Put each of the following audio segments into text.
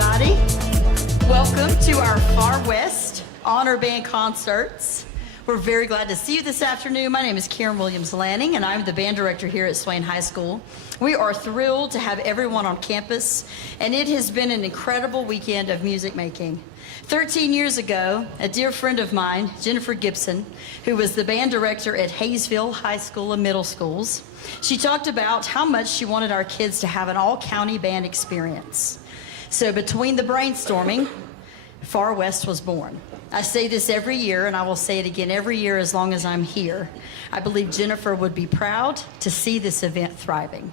everybody. Welcome to our Far West Honor Band Concerts. We're very glad to see you this afternoon. My name is Karen Williams Lanning, and I'm the band director here at Swain High School. We are thrilled to have everyone on campus, and it has been an incredible weekend of music making. 13 years ago, a dear friend of mine, Jennifer Gibson, who was the band director at Hayesville High School and Middle Schools, she talked about how much she wanted our kids to have an all-county band experience. So between the brainstorming, Far West was born. I say this every year, and I will say it again every year as long as I'm here. I believe Jennifer would be proud to see this event thriving.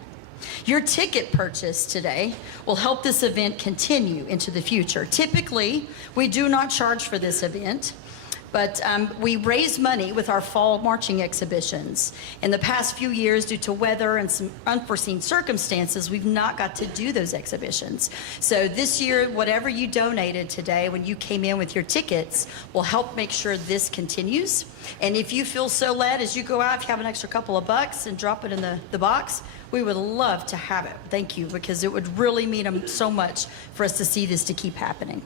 Your ticket purchase today will help this event continue into the future. Typically, we do not charge for this event, but we raise money with our fall marching exhibitions. In the past few years, due to weather and some unforeseen circumstances, we've not got to do those exhibitions. So this year, whatever you donated today when you came in with your tickets will help make sure this continues. And if you feel so led as you go out, if you have an extra couple of bucks and drop it in the box, we would love to have it. Thank you, because it would really mean so much for us to see this to keep happening.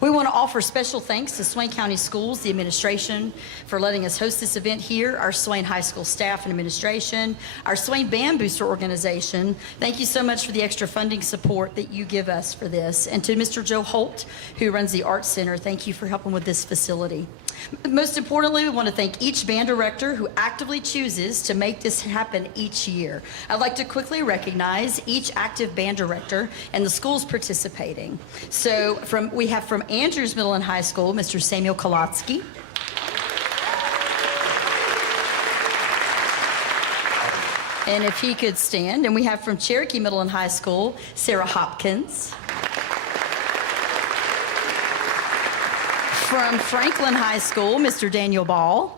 We want to offer special thanks to Swain County Schools, the administration, for letting us host this event here, our Swain High School staff and administration, our Swain Band Booster organization. Thank you so much for the extra funding support that you give us for this. And to Mr. Joe Holt, who runs the Arts Center, thank you for helping with this facility. Most importantly, we want to thank each band director who actively chooses to make this happen each year. I'd like to quickly recognize each active band director and the schools participating. So we have from Andrews Middle and High School, Mr. Samuel Kolotsky. And if he could stand. And we have from Cherokee Middle and High School, Sarah Hopkins. From Franklin High School, Mr. Daniel Ball.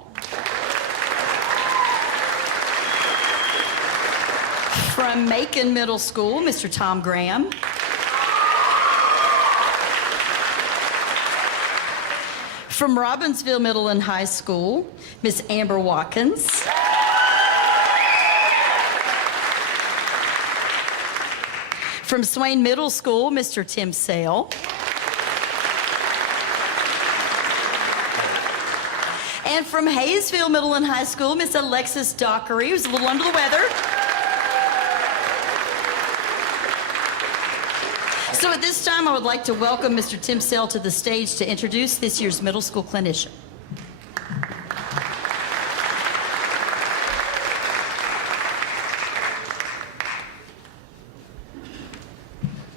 From Macon Middle School, Mr. Tom Graham. From Robbinsville Middle and High School, Miss Amber Watkins. From Swain Middle School, Mr. Tim Sale. And from Hayesville Middle and High School, Miss Alexis Dockery, who's a little under the weather. So at this time, I would like to welcome Mr. Tim Sale to the stage to introduce this year's middle school clinician.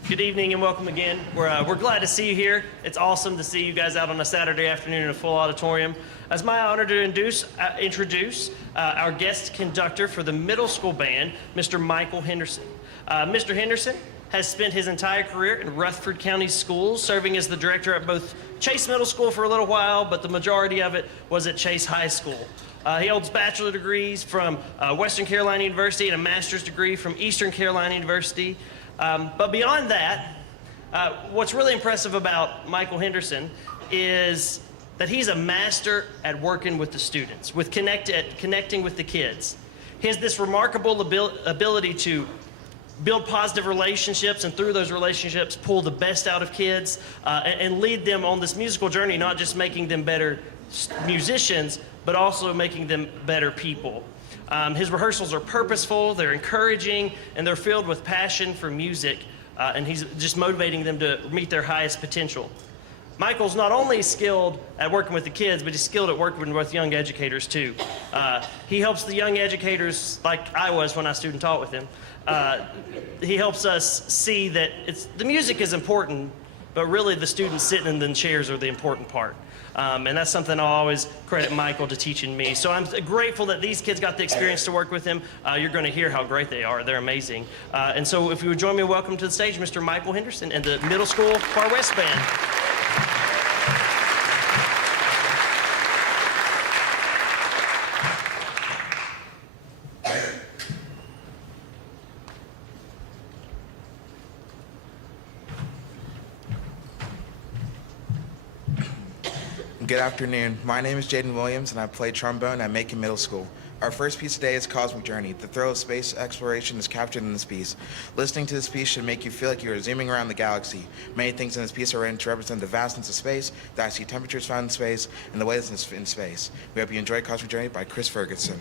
Good evening and welcome again. We're glad to see you here. It's awesome to see you guys out on a Saturday afternoon in a full auditorium. It's my honor to introduce our guest conductor for the middle school band, Mr. Michael Henderson. Mr. Henderson has spent his entire career in Rutherford County Schools, serving as the director at both Chase Middle School for a little while, but the majority of it was at Chase High School. He holds bachelor degrees from Western Carolina University and a master's degree from Eastern Carolina University. But beyond that, what's really impressive about Michael Henderson is that he's a master at working with the students, with connecting with the kids. He has this remarkable ability to build positive relationships, and through those relationships pull the best out of kids and lead them on this musical journey, not just making them better musicians, but also making them better people. His rehearsals are purposeful, they're encouraging, and they're filled with passion for music, and he's just motivating them to meet their highest potential. Michael's not only skilled at working with the kids, but he's skilled at working with young educators too. He helps the young educators, like I was when I student taught with him. He helps us see that the music is important, but really the students sitting in the chairs are the important part. And that's something I'll always credit Michael to teaching me. So I'm grateful that these kids got the experience to work with him. You're going to hear how great they are. They're amazing. And so if you would join me, welcome to the stage, Mr. Michael Henderson and the Middle School Far West Band. Good afternoon. My name is Jaden Williams, and I play trombone at Macon Middle School. Our first piece today is Cosmic Journey. The thrill of space exploration is captured in this piece. Listening to this piece should make you feel like you are zooming around the galaxy. Many things in this piece are written to represent the vastness of space, the icy temperatures found in space, and the weightlessness in space. We hope you enjoy Cosmic Journey by Chris Ferguson.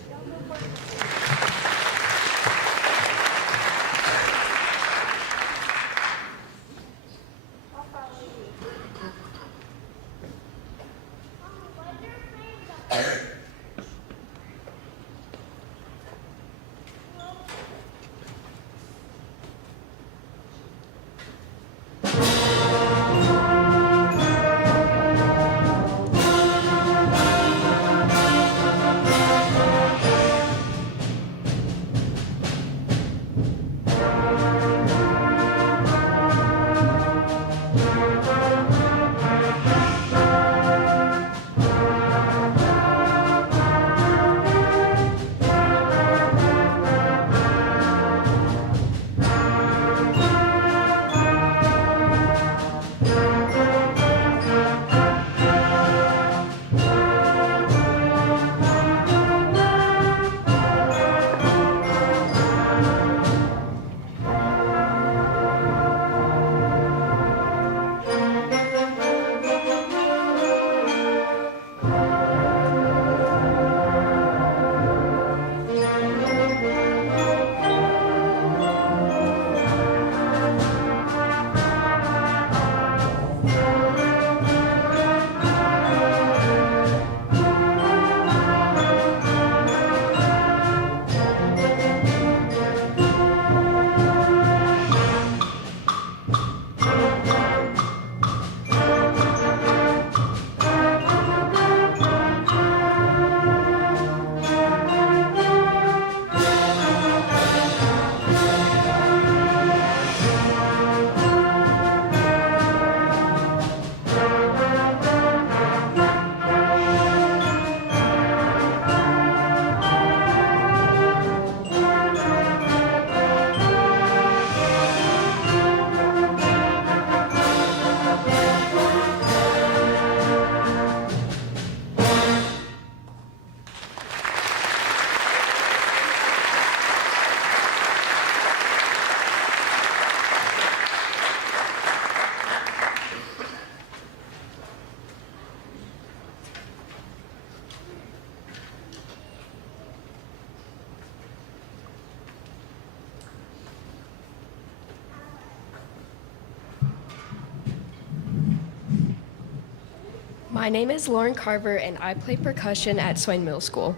My name is Lauren Carver, and I play percussion at Swain Middle School.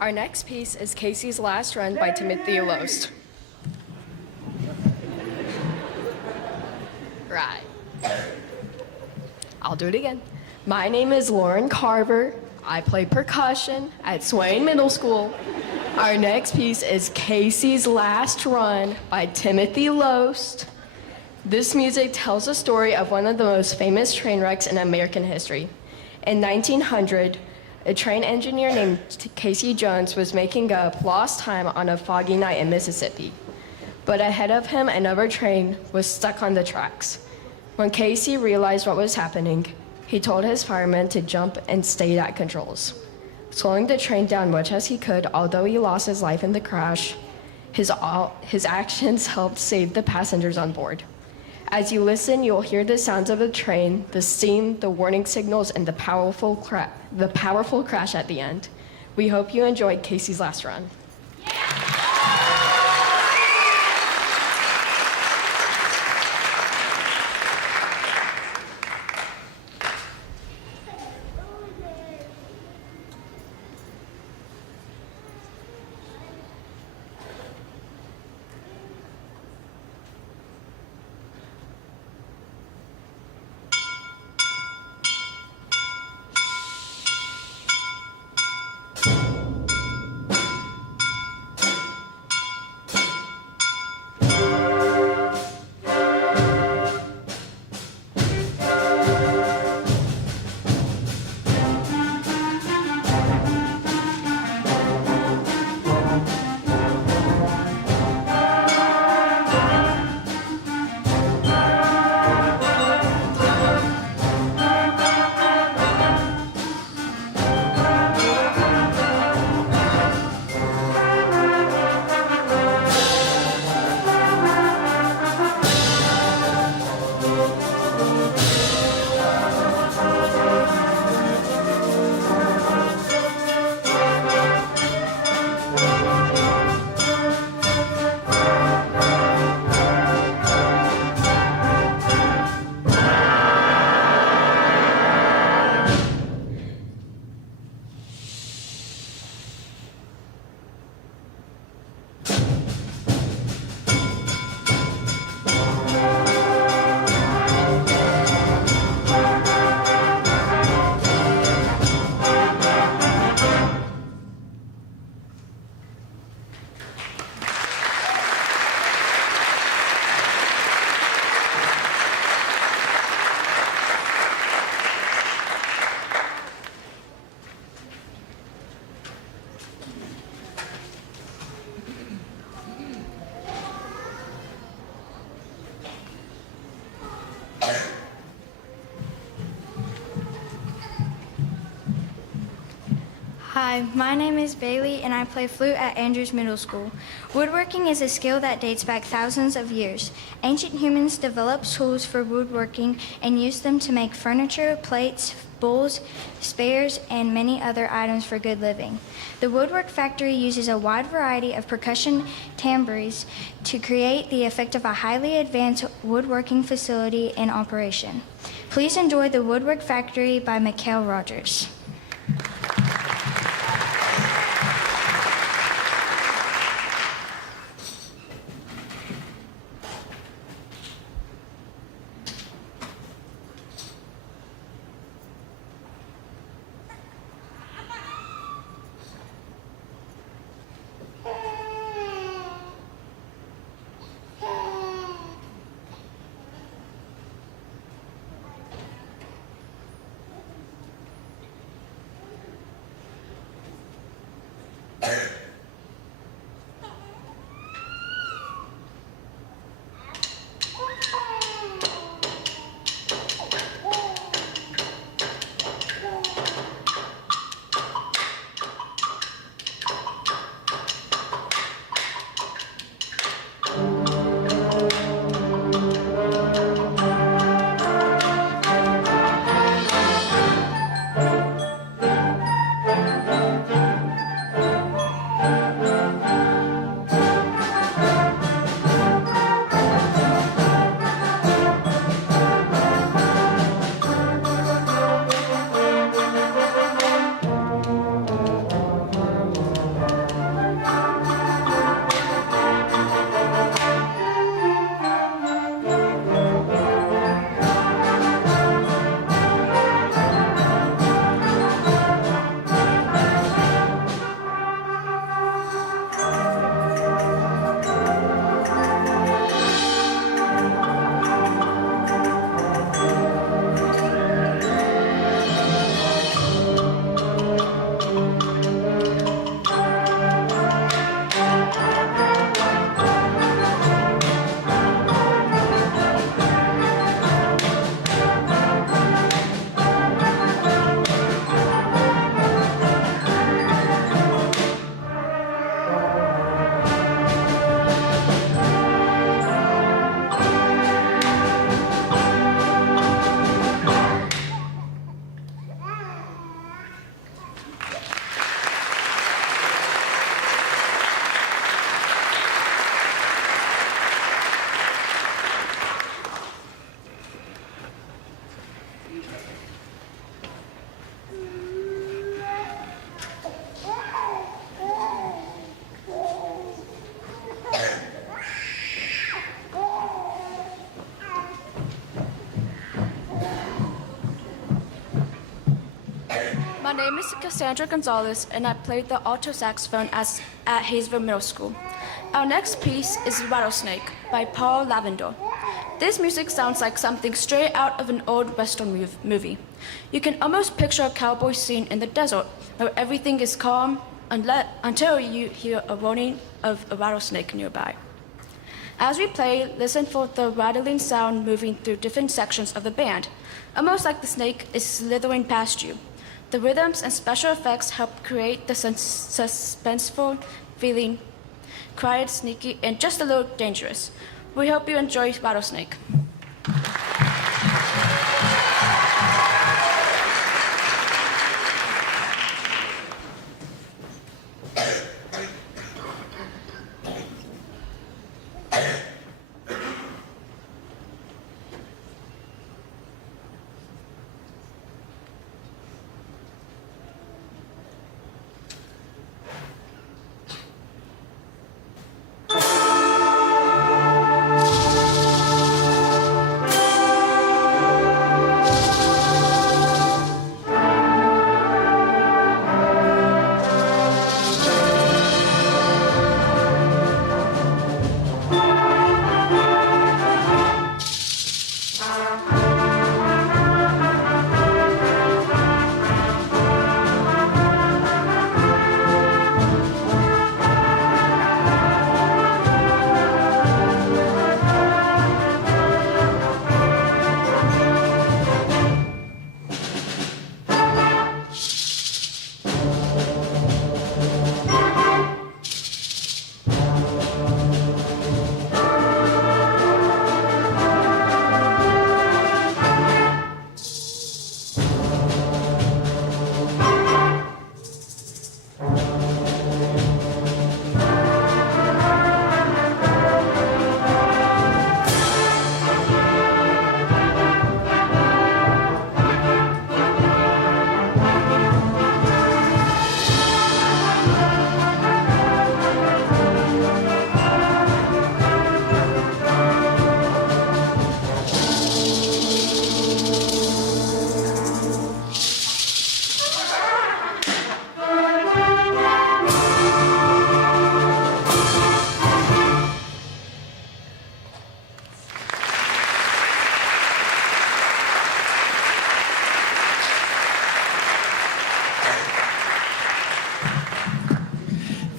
Our next piece is Casey's Last Run by Timothy Loest. Right. I'll do it again. My name is Lauren Carver. I play percussion at Swain Middle School. Our next piece is Casey's Last Run by Timothy Loest. This music tells the story of one of the most famous train wrecks in American history. In 1900, a train engineer named Casey Jones was making up lost time on a foggy night in Mississippi. But ahead of him, another train was stuck on the tracks. When Casey realized what was happening, he told his firemen to jump and stay at controls. Slowing the train down much as he could, although he lost his life in the crash, his actions helped save the passengers on board. As you listen, you'll hear the sounds of the train, the steam, the warning signals, and the powerful crash at the end. We hope you enjoyed Casey's Last Run. Hi, my name is Bailey and I play flute at Andrews Middle School. Woodworking is a skill that dates back thousands of years. Ancient humans developed tools for woodworking and used them to make furniture, plates, bowls, spears, and many other items for good living. The Woodwork Factory uses a wide variety of percussion timbres to create the effect of a highly advanced woodworking facility in operation. Please enjoy The Woodwork Factory by Mikhail Rogers. My name is Cassandra Gonzalez, and I played the alto saxophone at Hayesville Middle School. Our next piece is Rattlesnake by Paul Lavender. This music sounds like something straight out of an old Western movie. You can almost picture a cowboy scene in the desert where everything is calm until you hear a warning of a rattlesnake nearby. As we play, listen for the rattling sound moving through different sections of the band, almost like the snake is slithering past you. The rhythms and special effects help create the suspenseful feeling, quiet, sneaky, and just a little dangerous. We hope you enjoy Rattlesnake.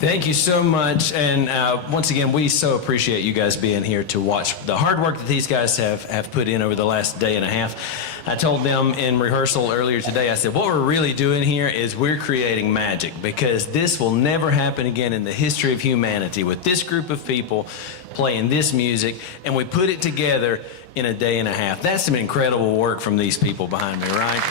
Thank you so much. And once again, we so appreciate you guys being here to watch the hard work that these guys have put in over the last day and a half. I told them in rehearsal earlier today, I said, what we're really doing here is we're creating magic, because this will never happen again in the history of humanity with this group of people playing this music, and we put it together in a day and a half. That's some incredible work from these people behind me, right?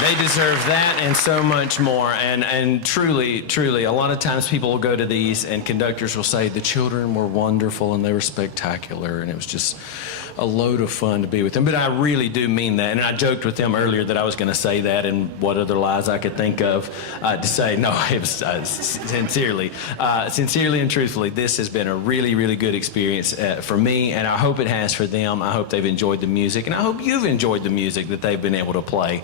They deserve that and so much more. And truly, a lot of times people will go to these and conductors will say, the children were wonderful and they were spectacular and it was just a load of fun to be with them. But I really do mean that. And I joked with them earlier that I was going to say that and what other lies I could think of to say. No, it was sincerely and truthfully, this has been a really, really good experience for me, and I hope it has for them. I hope they've enjoyed the music, and I hope you've enjoyed the music that they've been able to play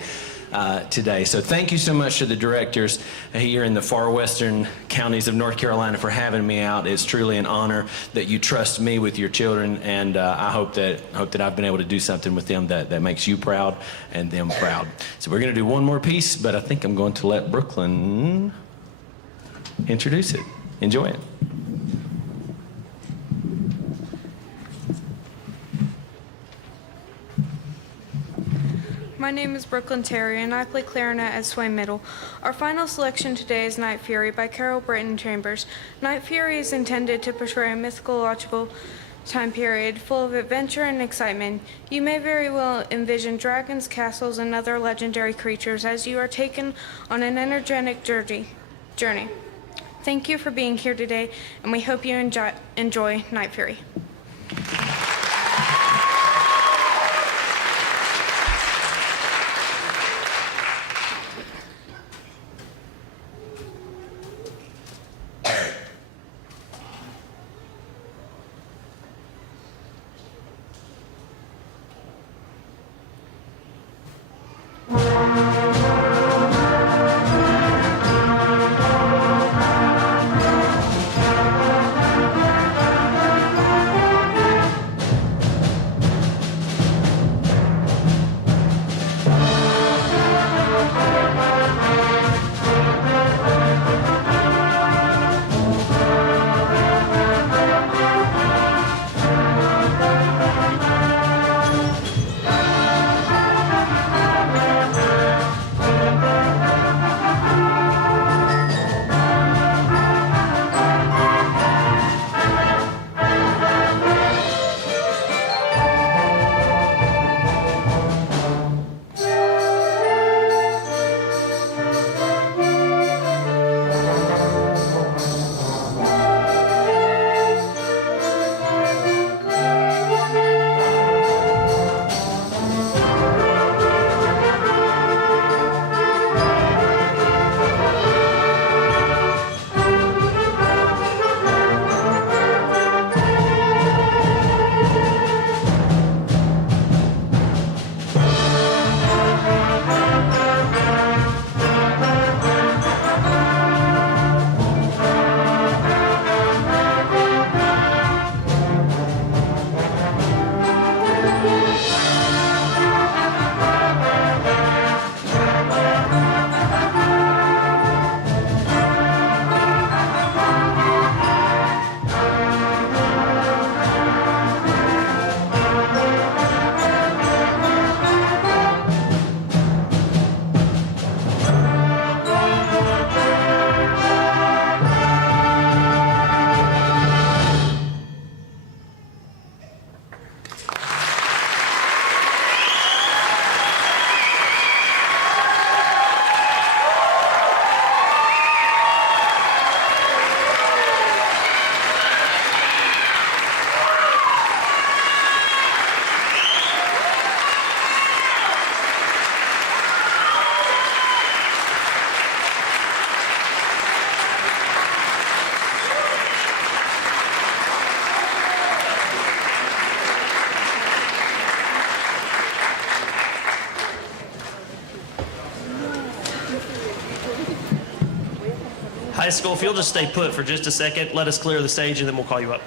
today. So thank you so much to the directors here in the far western counties of North Carolina for having me out. It's truly an honor that you trust me with your children, and I hope that I've been able to do something with them that makes you proud and them proud. So we're going to do one more piece, but I think I'm going to let Brooklyn introduce it. Enjoy it. My name is Brooklyn Terry, and I play clarinet at Swain Middle. Our final selection today is Night Fury by Carol Britton Chambers. Night Fury is intended to portray a mythological time period full of adventure and excitement. You may very well envision dragons, castles, and other legendary creatures as you are taken on an energetic journey. Thank you for being here today, and we hope you enjoy Night Fury. High school, if you'll just stay put for just a second, let us clear the stage and then we'll call you up.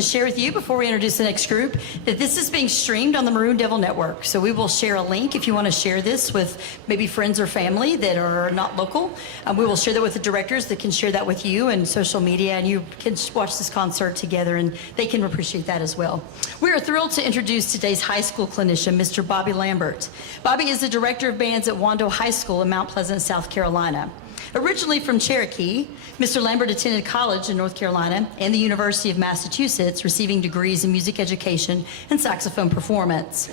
to share with you before we introduce the next group that this is being streamed on the Maroon Devil Network. So we will share a link if you want to share this with maybe friends or family that are not local. We will share that with the directors that can share that with you and social media, and you can watch this concert together, and they can appreciate that as well. We are thrilled to introduce today's high school clinician, Mr. Bobby Lambert. Bobby is the director of bands at Wando High School in Mount Pleasant, South Carolina. Originally from Cherokee, Mr. Lambert attended college in North Carolina and the University of Massachusetts, receiving degrees in music education and saxophone performance.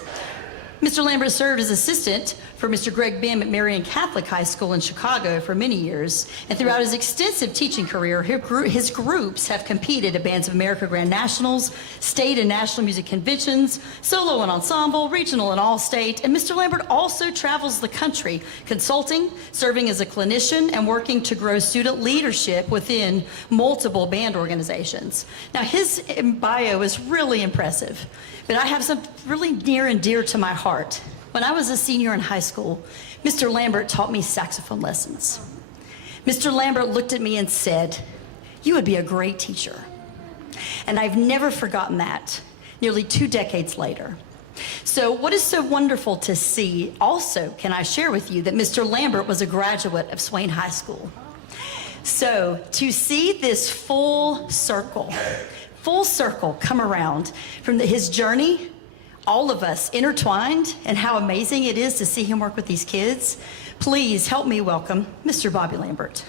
Mr. Lambert served as assistant for Mr. Greg Bim at Marian Catholic High School in Chicago for many years, and throughout his extensive teaching career, his groups have competed at Bands of America Grand Nationals, state and national music conventions, solo and ensemble, regional and all-state, and Mr. Lambert also travels the country, consulting, serving as a clinician, and working to grow student leadership within multiple band organizations. Now, his bio is really impressive, but I have something really near and dear to my heart. When I was a senior in high school, Mr. Lambert taught me saxophone lessons. Mr. Lambert looked at me and said, "You would be a great teacher." And I've never forgotten that, nearly 2 decades later. So what is so wonderful to see, also, can I share with you that Mr. Lambert was a graduate of Swain High School. So to see this full circle come around from his journey, all of us intertwined, and how amazing it is to see him work with these kids. Please help me welcome Mr. Bobby Lambert.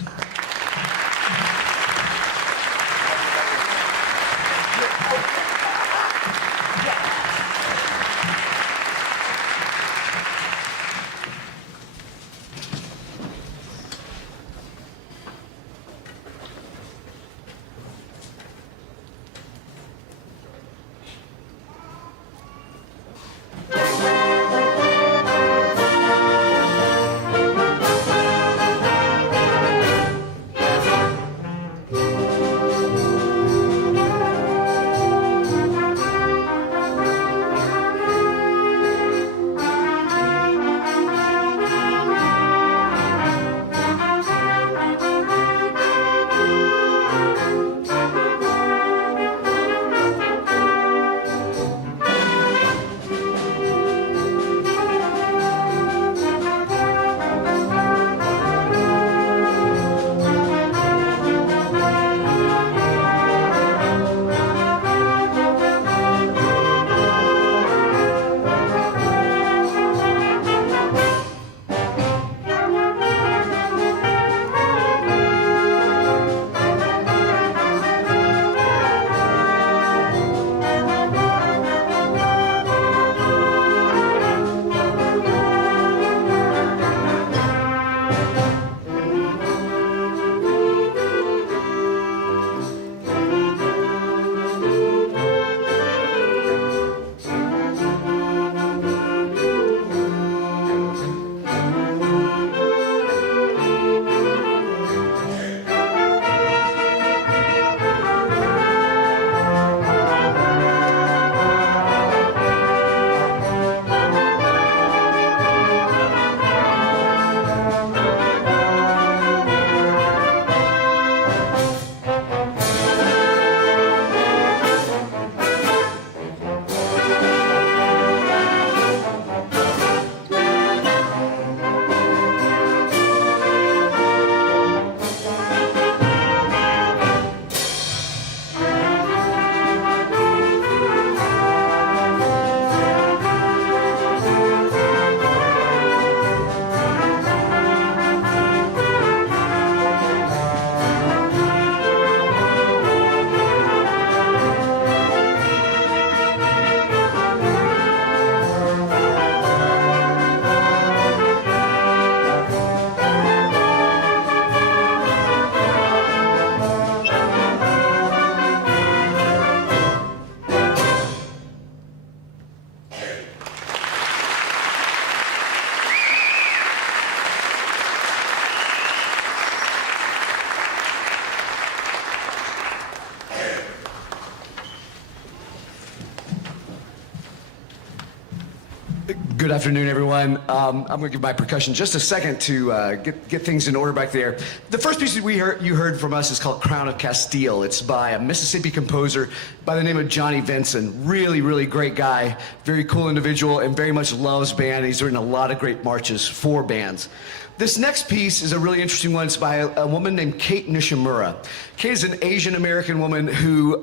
Good afternoon, everyone. I'm going to give my percussion just a second to get things in order back there. The first piece that you heard from us is called Crown of Castile. It's by a Mississippi composer by the name of Johnny Vinson. Really, really great guy, very cool individual, and very much loves band. He's written a lot of great marches for bands. This next piece is a really interesting one. It's by a woman named Kate Nishimura. Kate is an Asian American woman who,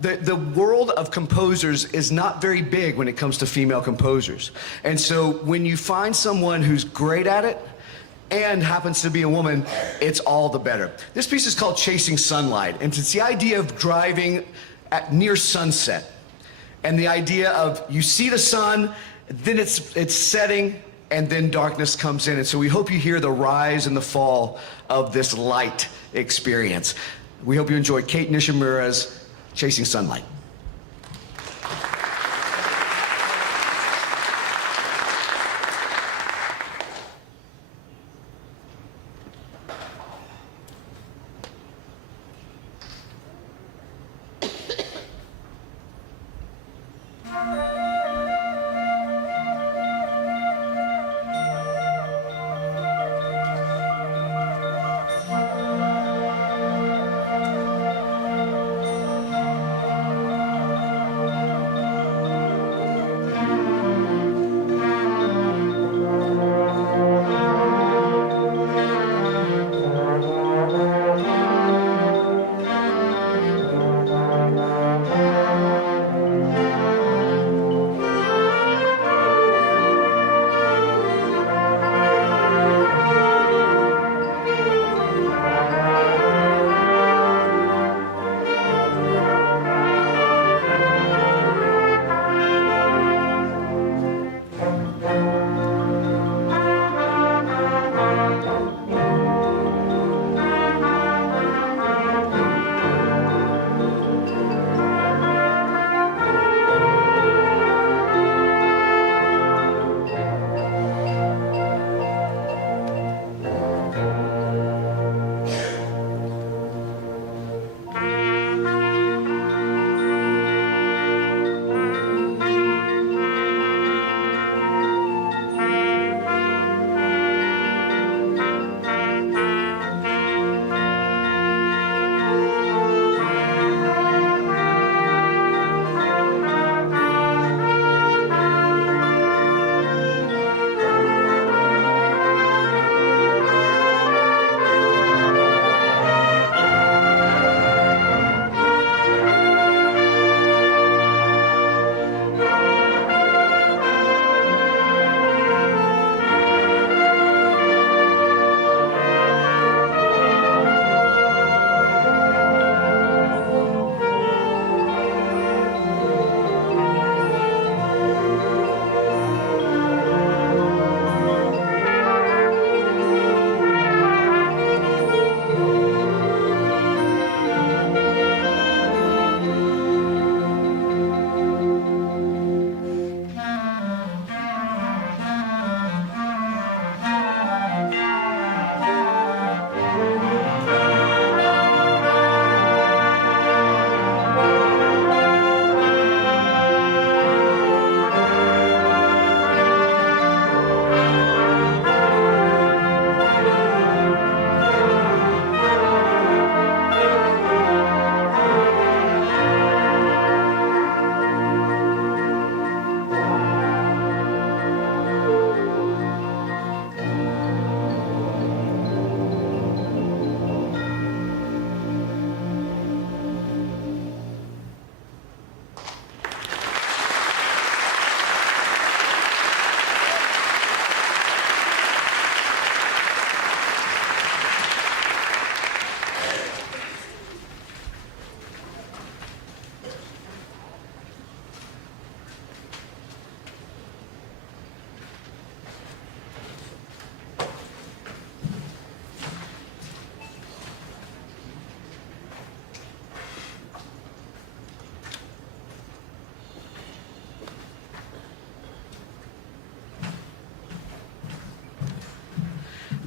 the world of composers is not very big when it comes to female composers. And so when you find someone who's great at it and happens to be a woman, it's all the better. This piece is called Chasing Sunlight, and it's the idea of driving at near sunset. And the idea of you see the sun, then it's setting, and then darkness comes in. And so we hope you hear the rise and the fall of this light experience. We hope you enjoy Kate Nishimura's Chasing Sunlight.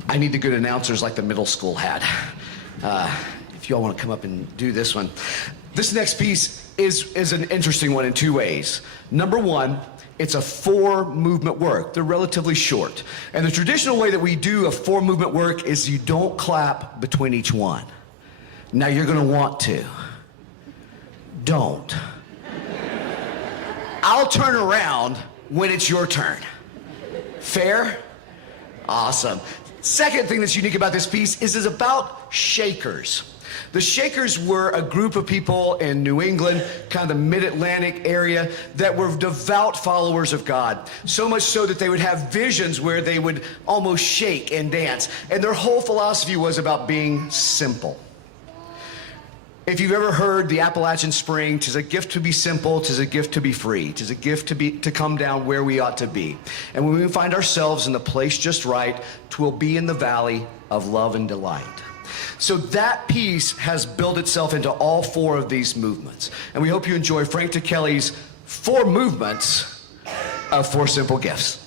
I need the good announcers like the middle school had. If you all want to come up and do this one. This next piece is an interesting one in two ways. Number one, It's a 4-movement work. They're relatively short. And the traditional way that we do a 4-movement work is you don't clap between each one. Now you're going to want to. Don't. I'll turn around when it's your turn. Fair? Awesome. Second thing that's unique about this piece is it's about Shakers. The Shakers were a group of people in New England, kind of the mid-Atlantic area, that were devout followers of God. So much so that they would have visions where they would almost shake and dance. And their whole philosophy was about being simple. If you've ever heard the Appalachian Spring, 'tis a gift to be simple, 'tis a gift to be free, 'tis a gift to come down where we ought to be. And when we find ourselves in the place just right, 'twill be in the valley of love and delight. So that piece has built itself into all 4 of these movements. And we hope you enjoy Frank Ticheli's 4 movements of 4 simple gifts.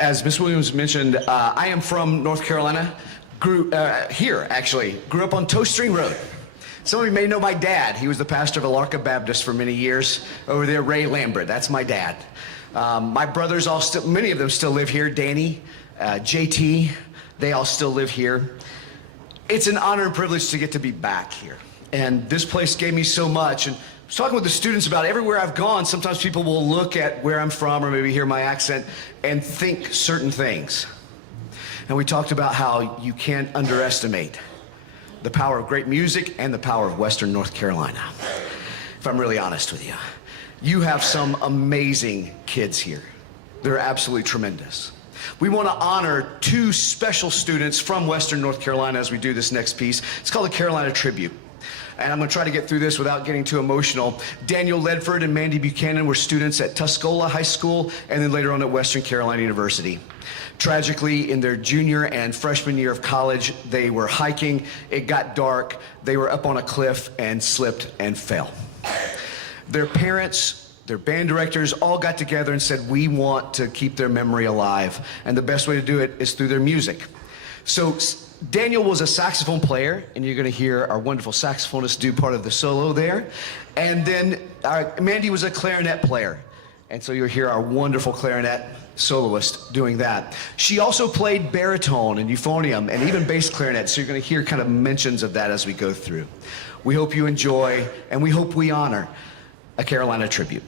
As Miss Williams mentioned, I am from North Carolina. Grew up on Toe String Road. Some of you may know my dad. He was the pastor of Alarka Baptist for many years over there, Ray Lambert. That's my dad. My brothers many of them still live here. Danny, JT, they all still live here. It's an honor and privilege to get to be back here. And this place gave me so much. And I was talking with the students about everywhere I've gone, sometimes people will look at where I'm from or maybe hear my accent and think certain things. And we talked about how you can't underestimate the power of great music and the power of Western North Carolina. If I'm really honest with you, you have some amazing kids here. They're absolutely tremendous. We want to honor two special students from Western North Carolina as we do this next piece. It's called the Carolina Tribute. And I'm going to try to get through this without getting too emotional. Daniel Ledford and Mandy Buchanan were students at Tuscola High School and then later on at Western Carolina University. Tragically, in their junior and freshman year of college, they were hiking. It got dark. They were up on a cliff and slipped and fell. Their parents, their band directors all got together and said, we want to keep their memory alive. And the best way to do it is through their music. So Daniel was a saxophone player, and you're going to hear our wonderful saxophonist do part of the solo there. And then Mandy was a clarinet player, and so you'll hear our wonderful clarinet soloist doing that. She also played baritone and euphonium and even bass clarinet, so you're going to hear kind of mentions of that as we go through. We hope you enjoy, and we hope we honor a Carolina Tribute.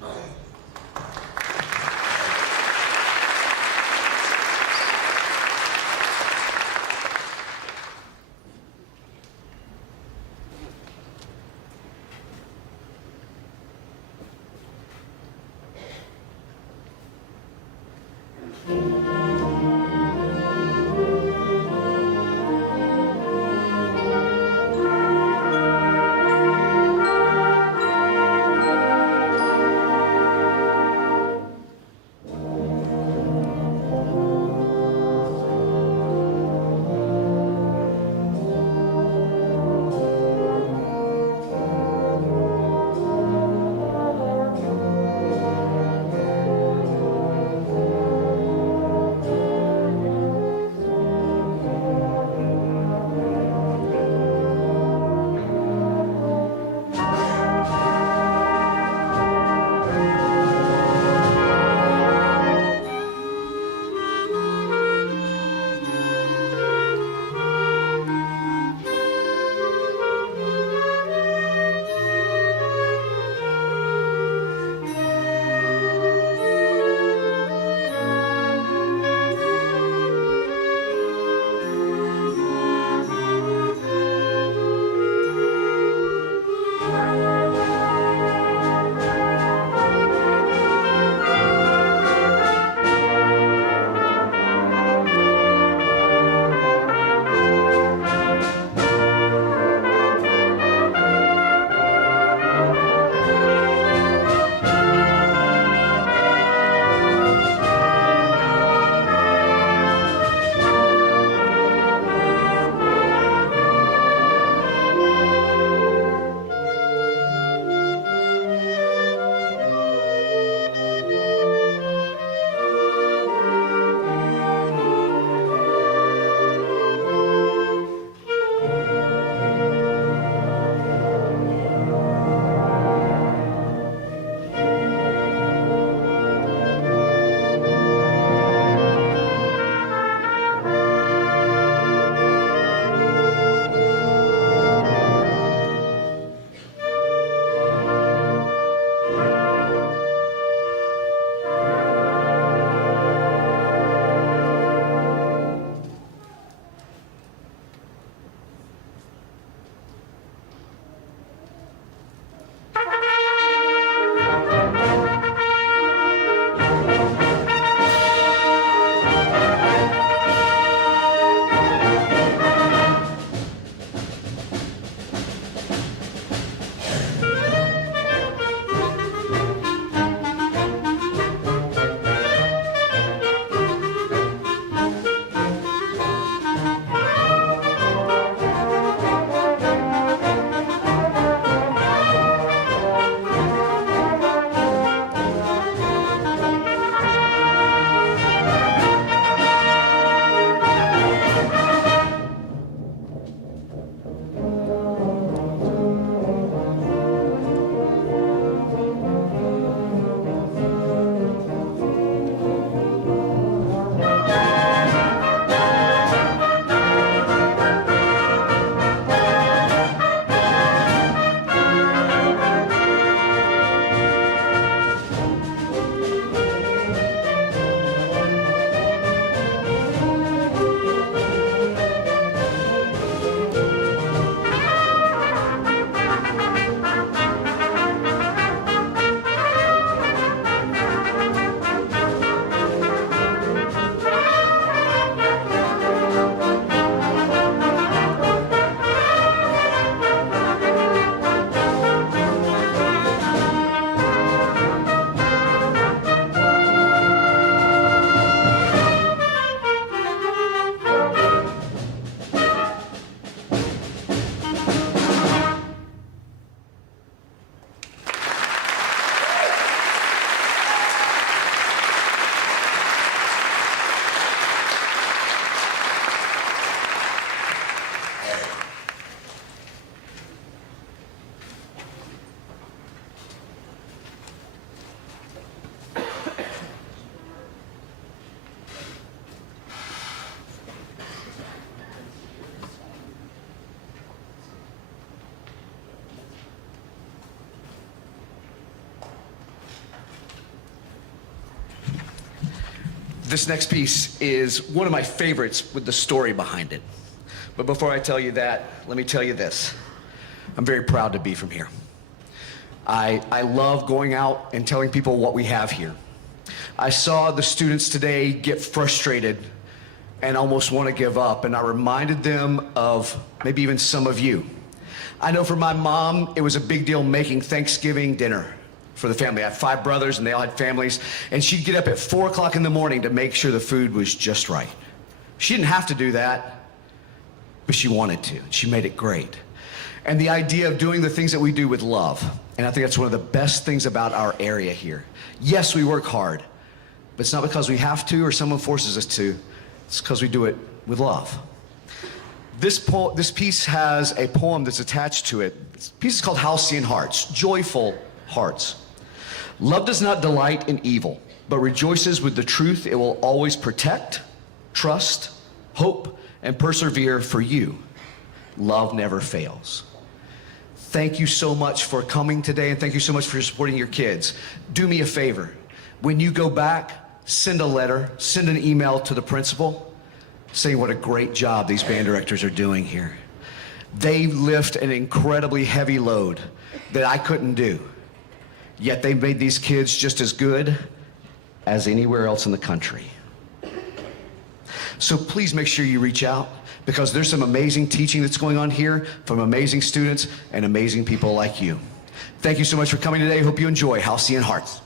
This next piece is one of my favorites with the story behind it. But before I tell you that, let me tell you this. I'm very proud to be from here. I love going out and telling people what we have here. I saw the students today get frustrated and almost want to give up, and I reminded them of maybe even some of you. I know for my mom, it was a big deal making Thanksgiving dinner for the family. I have 5 brothers, and they all had families, and she'd get up at 4 o'clock in the morning to make sure the food was just right. She didn't have to do that, but she wanted to. She made it great. And the idea of doing the things that we do with love, and I think that's one of the best things about our area here. Yes, we work hard, but it's not because we have to or someone forces us to. It's because we do it with love. This piece has a poem that's attached to it. This piece is called Halcyon Hearts, joyful hearts. Love does not delight in evil, but rejoices with the truth it will always protect, trust, hope, and persevere for you. Love never fails. Thank you so much for coming today, and thank you so much for supporting your kids. Do me a favor. When you go back, send a letter, send an email to the principal, saying what a great job these band directors are doing here. They lift an incredibly heavy load that I couldn't do, yet they made these kids just as good as anywhere else in the country. So please make sure you reach out, because there's some amazing teaching that's going on here from amazing students and amazing people like you. Thank you so much for coming today. Hope you enjoy Halcyon Hearts.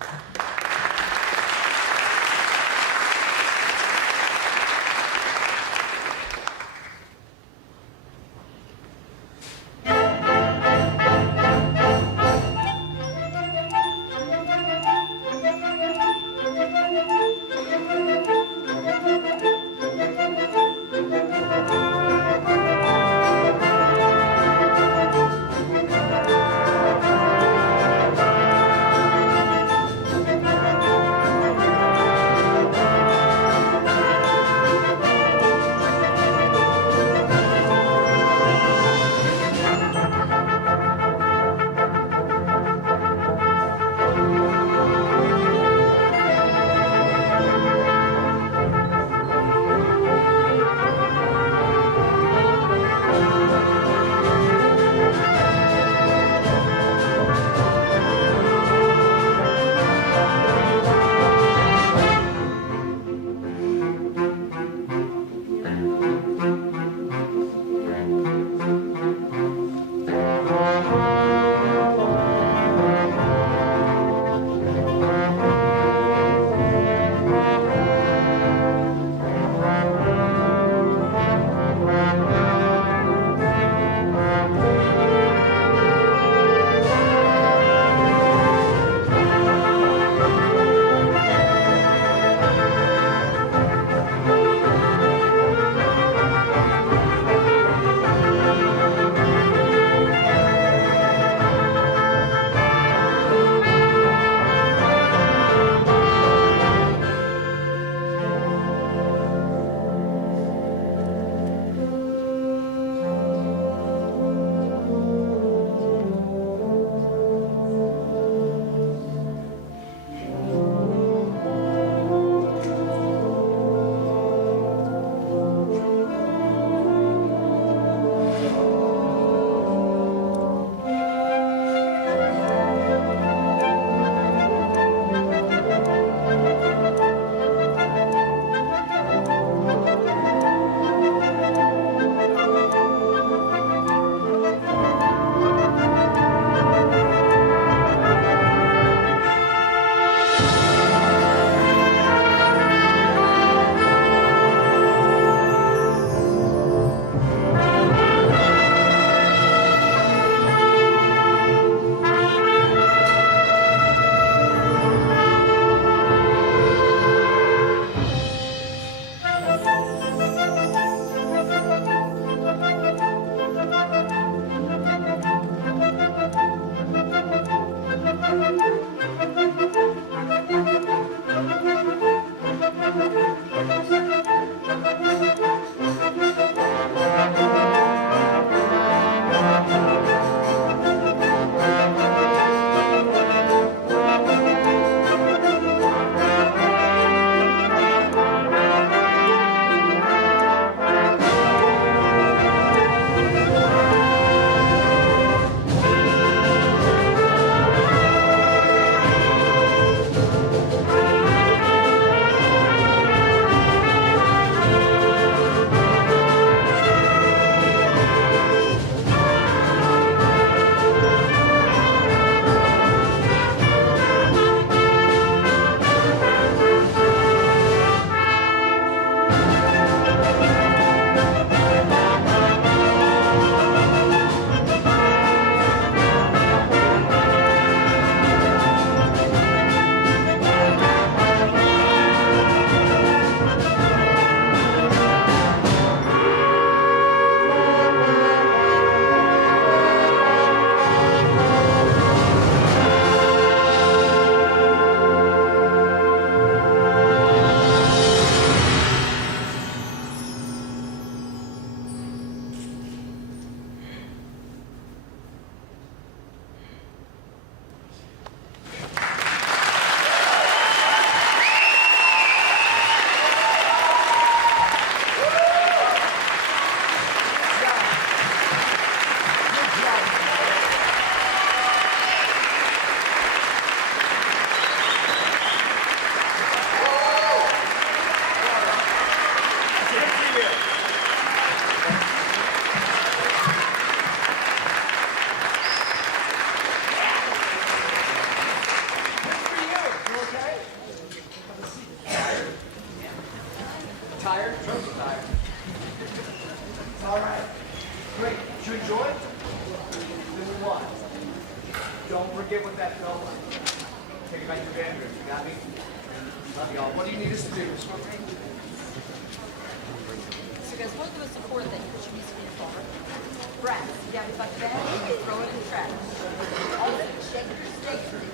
Got your band, you got me? Love y'all. What do you need us to do? So guys, one of the most important things that you need to be for brass. You have a bucket bag, you throw it in the trash. Also, check your station.